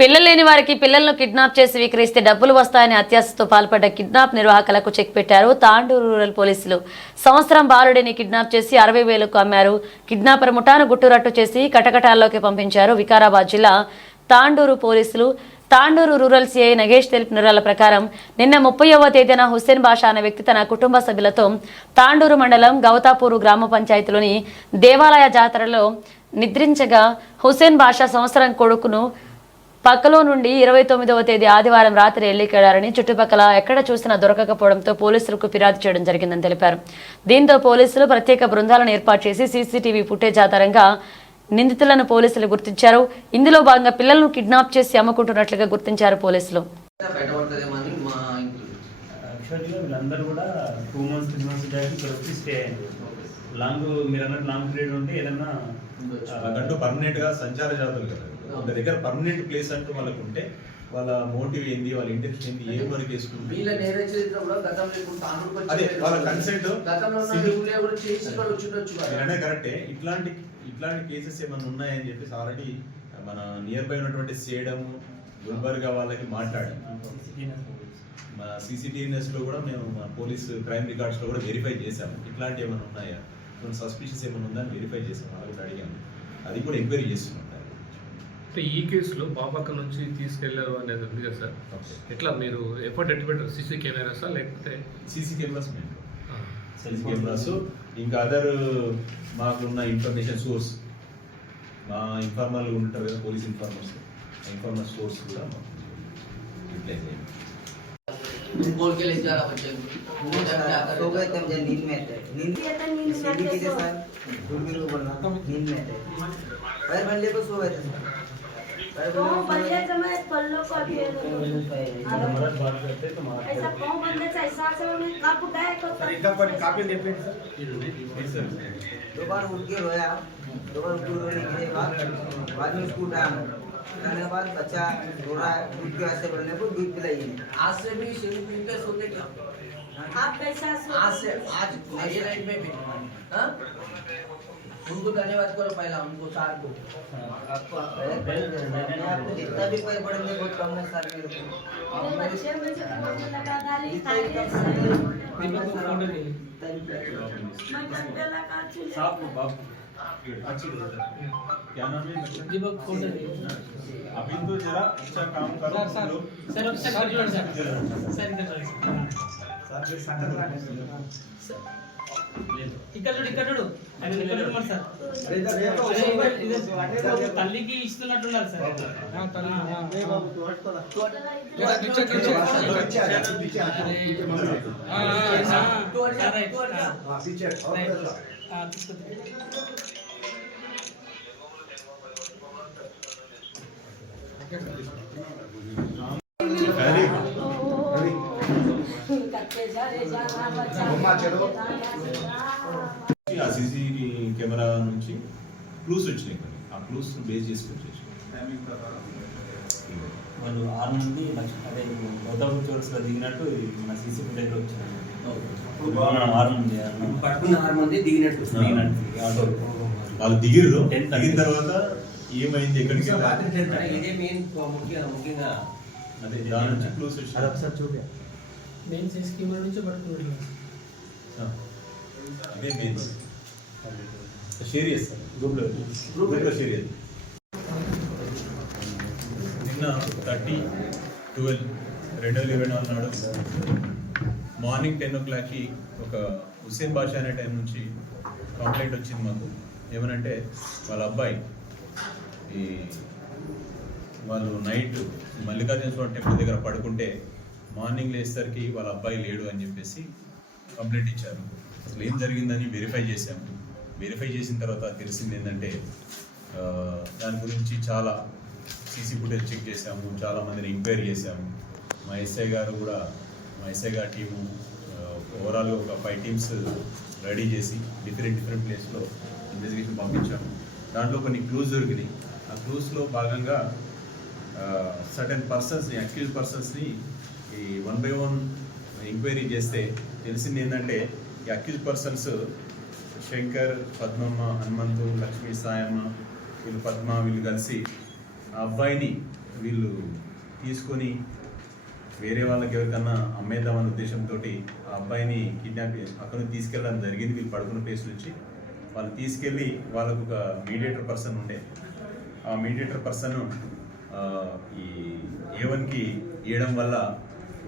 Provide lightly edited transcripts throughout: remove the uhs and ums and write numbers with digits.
పిల్లలు లేని వారికి పిల్లలను కిడ్నాప్ చేసి విక్రయిస్తే డబ్బులు వస్తాయని అత్యాశతో పాల్పడ్డ కిడ్నాప్ నిర్వాహకులకు చెక్ పెట్టారు. తాండూరు రూరల్ పోలీసులు సంవత్సరం బాలుడిని కిడ్నాప్ చేసి 60,000కు అమ్మారు. కిడ్నాపర్ ముఠాను గుట్టురట్టు చేసి కటకటాల్లోకి పంపించారు. వికారాబాద్ జిల్లా తాండూరు పోలీసులు తాండూరు రూరల్ సిఐ నగేష్ తెలిపిన వివరాల ప్రకారం నిన్న 30వ తేదీన హుస్సేన్ బాషా అనే వ్యక్తి తన కుటుంబ సభ్యులతో తాండూరు మండలం గౌతాపూరు గ్రామ పంచాయతీలోని దేవాలయ జాతరలో నిద్రించగా హుస్సేన్ బాషా సంవత్సరం కొడుకును పక్కలో నుండి 29వ తేదీ ఆదివారం రాత్రి ఎల్లికెళ్లారని, చుట్టుపక్కల ఎక్కడ చూసినా దొరకకపోవడంతో పోలీసులకు ఫిర్యాదు చేయడం జరిగిందని తెలిపారు. దీంతో పోలీసులు ప్రత్యేక బృందాలను ఏర్పాటు చేసి సీసీటీవీ ఫుటేజ్ ఆధారంగా నిందితులను పోలీసులు గుర్తించారు. ఇందులో భాగంగా పిల్లలను కిడ్నాప్ చేసి అమ్ముకుంటున్నట్లుగా గుర్తించారు పోలీసులు. పర్మనెంట్ గా సంచార జాతులు కదా, వాళ్ళ దగ్గర పర్మనెంట్ ప్లేస్ అంటూ వాళ్ళకు ఉంటే వాళ్ళ మోటివ్ ఏంది, వాళ్ళ ఇంటెన్షన్ ఏంది, ఏం వరకు వేసుకుంటే అదే వాళ్ళ కన్సెంట్ కరెక్టే. ఇట్లాంటి కేసెస్ ఏమైనా ఉన్నాయని చెప్పేసి ఆల్రెడీ మన నియర్ బై ఉన్నటువంటి సేడం గుల్బర్గా వాళ్ళకి మాట్లాడాం. మన CCTVs లో కూడా మేము పోలీస్ క్రైమ్ రికార్డ్స్ లో కూడా వెరిఫై చేసాము. ఇట్లాంటి ఏమైనా ఉన్నాయా, కొన్ని సస్పిషియస్ ఏమైనా ఉందని వెరిఫై చేసాము. వాళ్ళకి అడిగాము, అది కూడా ఎంక్వైరీ చేస్తున్నాం. ఈ కేసులో బాపక్క నుంచి తీసుకెళ్లారు అనేది ఉంది కదా సార్, ఎట్లా మీరు ఎఫర్ట్ ఎట్టు పెట్టారు? సీసీ కెమెరాసా లేకపోతే సీసీ కెమెరాస్ ఇంకా అదర్ మాకున్న ఇన్ఫర్మేషన్ సోర్స్, మా ఇన్ఫార్మర్లు ఉంటారు కదా పోలీస్ ఇన్ఫార్మర్ సోర్స్ కూడా రిప్లై చేయండి. बोल के ले जा रहा बच्चे को सो गए तब जब नींद में थे, नींद सीढ़ी की सर दूरबीन को बोलना नींद में थे, पैर बंदे को सो गए थे सर, पैर बंदे समय पल्लो को अभी मरद बात करते तो ऐसा कौन बंदे से ऐसा से उन्हें काप गए को तरीका पर काफी डिफरेंट सर। दो बार उठ के रोया, दो बार उठ के रोने के बाद में स्कूल आया, खाने के बाद बच्चा रो रहा है, दूध के वास्ते बोलने को दूध पिलाइए। आज से भी स्विमिंग पूल पे सोते क्या आप कैसा आज से आज ये नाइट में भी हाँ उनको धन्यवाद करो पहला, उनको सार को आपको जितना भी पैर बढ़ेंगे बहुत कम है सर मेरे को बच्चे मुझे लगा गाली खाई साफ बाप अच्छी क्या नाम है? दीपक खोटे अभी तो जरा अच्छा काम करो सर ఇక్కడ చూడు తల్లికి ఇస్తున్నట్టున్నారు సార్. సీసీ కెమెరా నుంచి క్లూస్ వచ్చినాయి, ఆ క్లూస్ బేస్ చేసుకుని వాళ్ళు 6 మంది అదే గౌతమ్ చోర్స్లో దిగినట్టు మన సీసీ ఫుటేజ్లో వచ్చినాయి. 6 మంది దిగినట్టు వాళ్ళు దిగిరు. దిగిన తర్వాత ఏమైంది, ఎక్కడికి ఇదే మెయిన్ ముఖ్యంగా అదే దాని నుంచి క్లూస్ వచ్చి ఒకసారి చూపి మెయిన్ స్కీమ్ నుంచి పట్టుకుంటున్నాం. అదే మెయిన్ షేర్ చేస్తాను గ్రూప్లో షేర్ చేస్తాను. నిన్న 30/12/2024 నాడు మార్నింగ్ 10 o'clockకి ఒక హుస్సేన్ బాషా అనే టైం నుంచి కంప్లైంట్ వచ్చింది మాకు. ఏమనంటే వాళ్ళ అబ్బాయి వాళ్ళు నైట్ మల్లికార్జున స్వామి టెంపుల్ దగ్గర పడుకుంటే మార్నింగ్ లేచేసరికి వాళ్ళ అబ్బాయి లేడు అని చెప్పేసి కంప్లైంట్ ఇచ్చారు. అసలు ఏం జరిగిందని వెరిఫై చేశాము. వెరిఫై చేసిన తర్వాత తెలిసింది ఏంటంటే దాని గురించి చాలా సీసీ ఫుటేజ్ చెక్ చేసాము, చాలామందిని ఎంక్వైరీ చేసాము. మా ఎస్ఐ గారు టీము ఓవరాల్గా ఒక 5 teams రెడీ చేసి డిఫరెంట్ ప్లేస్లో ఇన్వెస్టిగేషన్ పంపించాము. దాంట్లో కొన్ని క్లూస్ దొరికినాయి. ఆ క్లూస్లో భాగంగా సర్టెన్ పర్సన్స్ని, అక్యూజ్ పర్సన్స్ని ఈ 1 by 1 ఎంక్వైరీ చేస్తే తెలిసింది ఏంటంటే ఈ అక్యూజ్ పర్సన్స్ శంకర్, పద్మమ్మ, హనుమంతు, లక్ష్మీ, సాయమ్మ, వీళ్ళు పద్మ వీళ్ళు కలిసి ఆ అబ్బాయిని వీళ్ళు తీసుకొని వేరే వాళ్ళకి ఎవరికన్నా అమ్మేద్దామనే ఉద్దేశంతో ఆ అబ్బాయిని కిడ్నాప్ చేసి అక్కడ నుంచి తీసుకెళ్ళడం జరిగింది. వీళ్ళు పడుకున్న ప్లేస్ నుంచి వాళ్ళు తీసుకెళ్ళి వాళ్ళకు ఒక మీడియేటర్ పర్సన్ ఉండే, ఆ మీడియేటర్ పర్సన్ ఈ A1కి ఇవ్వడం వల్ల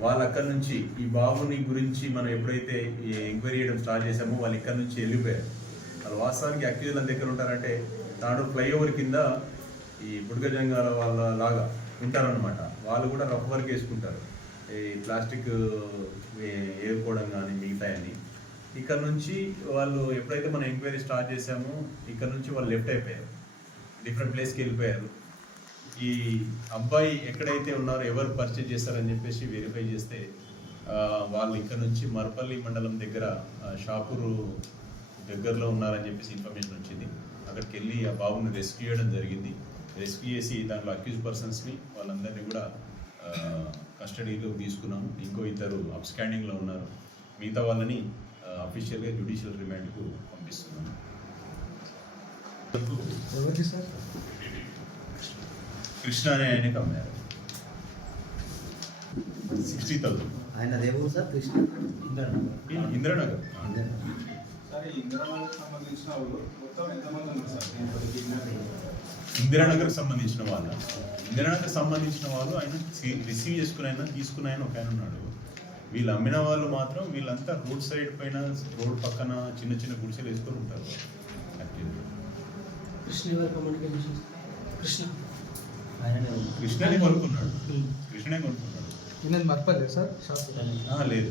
వాళ్ళు అక్కడి నుంచి ఈ బాబుని గురించి మనం ఎప్పుడైతే ఎంక్వైరీ చేయడం స్టార్ట్ చేసామో వాళ్ళు ఇక్కడ నుంచి వెళ్ళిపోయారు. వాళ్ళు వాస్తవానికి అక్యూజులు అంత దగ్గర ఉంటారంటే తాండూరు ఫ్లైఓవర్ కింద ఈ బుడగజంగాల వాళ్ళ లాగా ఉంటారనమాట. వాళ్ళు కూడా రఫ్ వర్క్ వేసుకుంటారు, ఈ ప్లాస్టిక్ ఏరుకోవడం కానీ మిగతాయని. ఇక్కడ నుంచి వాళ్ళు ఎప్పుడైతే మనం ఎంక్వైరీ స్టార్ట్ చేసామో ఇక్కడ నుంచి వాళ్ళు లెఫ్ట్ అయిపోయారు, డిఫరెంట్ ప్లేస్కి వెళ్ళిపోయారు. ఈ అబ్బాయి ఎక్కడైతే ఉన్నారో ఎవరు పర్చేజ్ చేస్తారని చెప్పేసి వెరిఫై చేస్తే వాళ్ళు ఇక్కడ నుంచి మర్పల్లి మండలం దగ్గర షాపూరు దగ్గరలో ఉన్నారని చెప్పేసి ఇన్ఫర్మేషన్ వచ్చింది. అక్కడికి వెళ్ళి ఆ బాబుని రెస్క్యూ చేయడం జరిగింది. రెస్క్యూ చేసి దాంట్లో అక్యూజ్ పర్సన్స్ని వాళ్ళందరినీ కూడా కస్టడీలో తీసుకున్నాము. ఇంకో ఇద్దరు అబ్స్కాండింగ్లో ఉన్నారు. మిగతా వాళ్ళని అఫీషియల్గా జ్యుడిషియల్ రిమాండ్కు పంపిస్తున్నాము. కృష్ణ అనే ఆయనకి అమ్మారు 60,000. ఆయన రేపు సార్ కృష్ణ ఇంద్రనగర్. ఇందిరానగర్కి సంబంధించిన వాళ్ళు ఆయన రిసీవ్ చేసుకుని ఆయన తీసుకుని ఆయన ఒక ఆయన ఉన్నాడు. వీళ్ళు అమ్మిన వాళ్ళు మాత్రం వీళ్ళంతా రోడ్ సైడ్ పైన రోడ్ పక్కన చిన్న చిన్న గుడిసెలు వేసుకొని ఉంటారు. కృష్ణనే కొనుక్కున్నాడు. లేదు,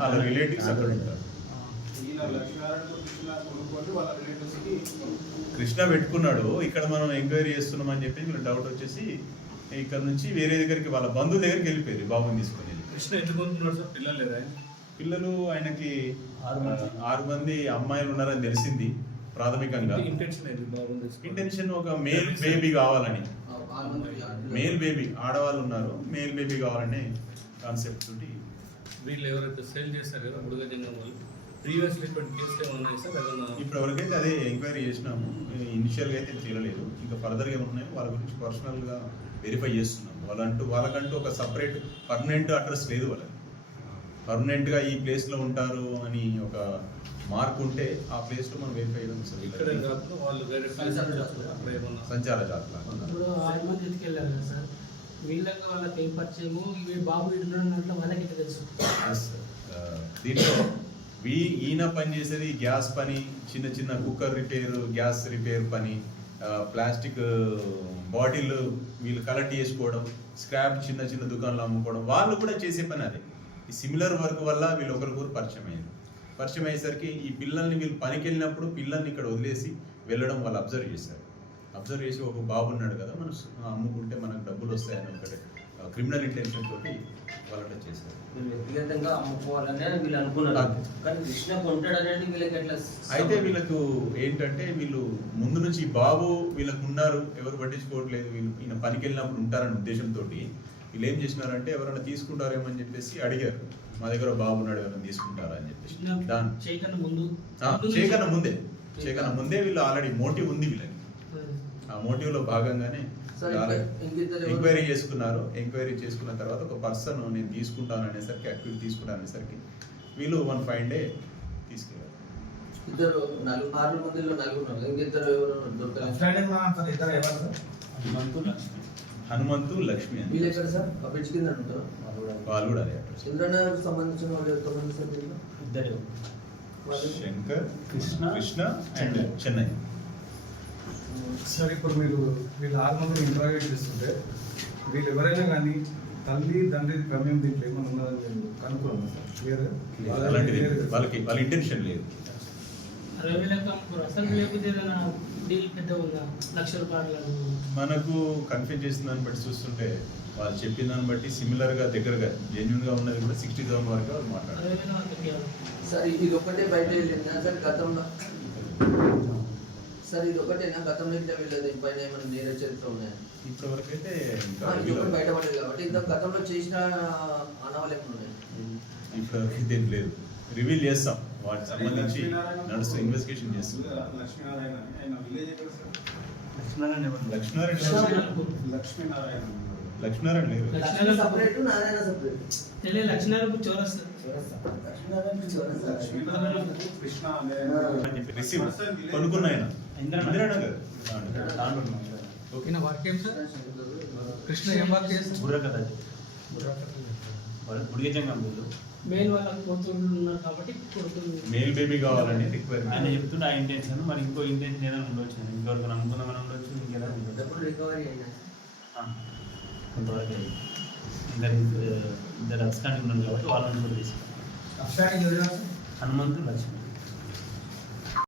వాళ్ళ రిలేటివ్స్ అక్కడ ఉంటారు. కృష్ణ పెట్టుకున్నాడు. ఇక్కడ మనం ఎంక్వైరీ చేస్తున్నాం అని చెప్పి వీళ్ళు డౌట్ వచ్చేసి ఇక్కడ నుంచి వేరే దగ్గరికి వాళ్ళ బంధువుల దగ్గరికి వెళ్ళిపోయారు బాబుని తీసుకొని. కృష్ణ ఎందుకు కొనుక్కున్నాడు సార్? పిల్లలు లేదా? పిల్లలు ఆయనకి 6 మంది అమ్మాయిలు ఉన్నారని తెలిసింది ప్రాథమికంగా. ఇంటెన్షన్ ఒక మేల్ బేబీ కావాలని, మేల్ బేబీ ఆడవాళ్ళు ఉన్నారు, మేల్ బేబీ కావాలనే కాన్సెప్ట్ తోటి వీళ్ళు ఎవరైతే సేల్ చేశారో బుడగజంగం వాళ్ళు ప్రీవియస్లీ ఇటువంటి కేసులు ఏమైనా ఉన్నాయి సార్? ఇప్పుడు వరకైతే అదే ఎంక్వైరీ చేసినాము. ఇనిషియల్గా అయితే తీరలేదు. ఇంకా ఫర్దర్గా ఏమున్నాయో వాళ్ళ గురించి పర్సనల్గా వెరిఫై చేస్తున్నాము. వాళ్ళకంటూ ఒక సపరేట్ పర్మనెంట్ అడ్రస్ లేదు. వాళ్ళకి పర్మనెంట్గా ఈ ప్లేస్లో ఉంటారు అని ఒక మార్క్ ఉంటే ఆ ప్లేస్లో మనం వెరిఫై చేయడం సంచార జాతర. దీంట్లో ఈయన పని చేసేది గ్యాస్ పని, చిన్న చిన్న కుక్కర్ రిపేర్, గ్యాస్ రిపేర్ పని, ప్లాస్టిక్ బాటిల్ వీళ్ళు కలెక్ట్ చేసుకోవడం, స్క్రాప్ చిన్న చిన్న దుకాణాలు అమ్ముకోవడం, వాళ్ళు కూడా చేసే పని అదే. ఈ సిమిలర్ వర్క్ వల్ల వీళ్ళు ఒకరికొకరు పరిచయం అయ్యేసరికి ఈ పిల్లల్ని వీళ్ళు పనికి వెళ్ళినప్పుడు పిల్లల్ని ఇక్కడ వదిలేసి వెళ్ళడం వాళ్ళు అబ్జర్వ్ చేసి ఒక బాబు ఉన్నాడు కదా, మనం అమ్ముకుంటే మనకు డబ్బులు వస్తాయని ఒకటి క్రిమినల్ ఇంటెన్షన్ తోటి వాళ్ళట చేశారు. వ్యక్తిగతంగా అమ్ముకోవాలనే వీళ్ళు అనుకున్నారు. కానీ కృష్ణ కొంటాడు అనేది వీళ్ళకి ఎట్లా? అయితే వీళ్ళకు ఏంటంటే వీళ్ళు ముందు నుంచి బాబు వీళ్ళకు ఉన్నారు, ఎవరు పట్టించుకోవట్లేదు, వీళ్ళు ఈయన పనికి వెళ్ళినప్పుడు ఉంటారనే ఉద్దేశంతో వీళ్ళు ఏం చేసినారంటే ఎవరైనా తీసుకుంటారేమో అని చెప్పేసి అడిగారు. మా దగ్గర బాబు ఉన్నాడు, ఎవరైనా తీసుకుంటారా అని చెప్పేసి. చేయకన్నా ముందే వీళ్ళు ఆల్రెడీ మోటివ్ ఉంది వీళ్ళకి. ఆ మోటివ్ లో భాగంగానే ఎంక్వైరీ చేసుకున్న తర్వాత ఒక పర్సన్ నేను తీసుకుంటాను అనేసరికి, యాక్టివ్ తీసుకుంటాను అనేసరికి వీళ్ళు 1 fine day తీసుకెళ్ళారు. ఇద్దరు 6 మందిలో 4 ఉన్నారు. ఇంకిద్దరు హనుమంతు, లక్ష్మి అని. వీళ్ళు ఎక్కడ సార్? బ్రిడ్జ్ కింద ఉంటారు వాళ్ళు కూడా అదే. ఇంద్రనగర్ సంబంధించిన వాళ్ళు ఎంతమంది సార్? ఇద్దరు, శంకర్, కృష్ణ అండ్ చెన్నై. సార్ ఇప్పుడు మీరు వీళ్ళు 6 మందిని ఇంట్రాగేట్ చేస్తుంటే వీళ్ళు ఎవరైనా కానీ తల్లి తండ్రి ప్రమేయం దీంట్లో ఏమైనా ఉన్నదని నేను కనుక్కున్నాను సార్. అలాంటిది వాళ్ళ ఇంటెన్షన్ లేదు. మనకు కన్ఫ్యూజ్ చేసిన దాన్ని బట్టి చూస్తుంటే వాళ్ళు చెప్పిన దాన్ని బట్టి సిమిలర్గా దగ్గరగా జెన్యున్గా ఉన్నది కూడా 60,000 వరకు వాళ్ళు మాట్లాడారు. సార్ ఇది ఒకటే బయట వెళ్ళిందా సార్ గతంలో? సార్ ఇది ఒకటేనా గతంలో ఇట్లా వెళ్ళదు? పైన ఏమైనా నేర చరిత్ర ఉన్నాయా? ఇప్పటి వరకు అయితే బయటపడలేదు కాబట్టి ఇంత గతంలో చేసిన ఆనవాళ్ళు ఏమైనా ఉన్నాయి? ఇప్పటి వరకు అయితే లేదు. రివీల్ చేస్తాం, వాటికి సంబంధించి నడుస్తూ ఇన్వెస్టిగేషన్ చేస్తాం. లక్ష్మీనారాయణ లక్ష్మీనారాయణ లేరు. Lakshmi separate, Narayana separate. లక్ష్మీనారాయణ చౌరస్తా లక్ష్మీనారాయణ చౌరస్తా. కృష్ణ అని చెప్పి రిసీవ్ కొనుక్కున్న ఆయన ఇందిరానగర్ దాంట్లో ఉన్నాం సార్. ఈయన వర్క్ ఏం సార్? కృష్ణ ఏం వర్క్ చేస్తారు? బుర్ర కథ బుడిగజంగం వీళ్ళు మెయిన్ వాళ్ళకి కూతుళ్ళు ఉన్నారు కాబట్టి కొడుకులు మేల్ బేబీ కావాలని ఆయన రిక్వైర్మెంట్. చెప్తుంటే ఆ ఇంటెన్షన్ మరి ఇంకో ఇంటెన్షన్ ఏదైనా ఉండొచ్చు, ఇంకెవరికి నమ్ముకుందామని ఉండొచ్చు, ఇంకేదైనా ఉండొచ్చు. డబ్బులు రికవరీ అయినా కొంతవరకు ఇద్దరు అబ్స్కాండింగ్ ఉన్నారు కాబట్టి వాళ్ళని కూడా తీసుకున్నాం. అబ్స్ట్రాక్ట్ హనుమంతు లక్ష్మి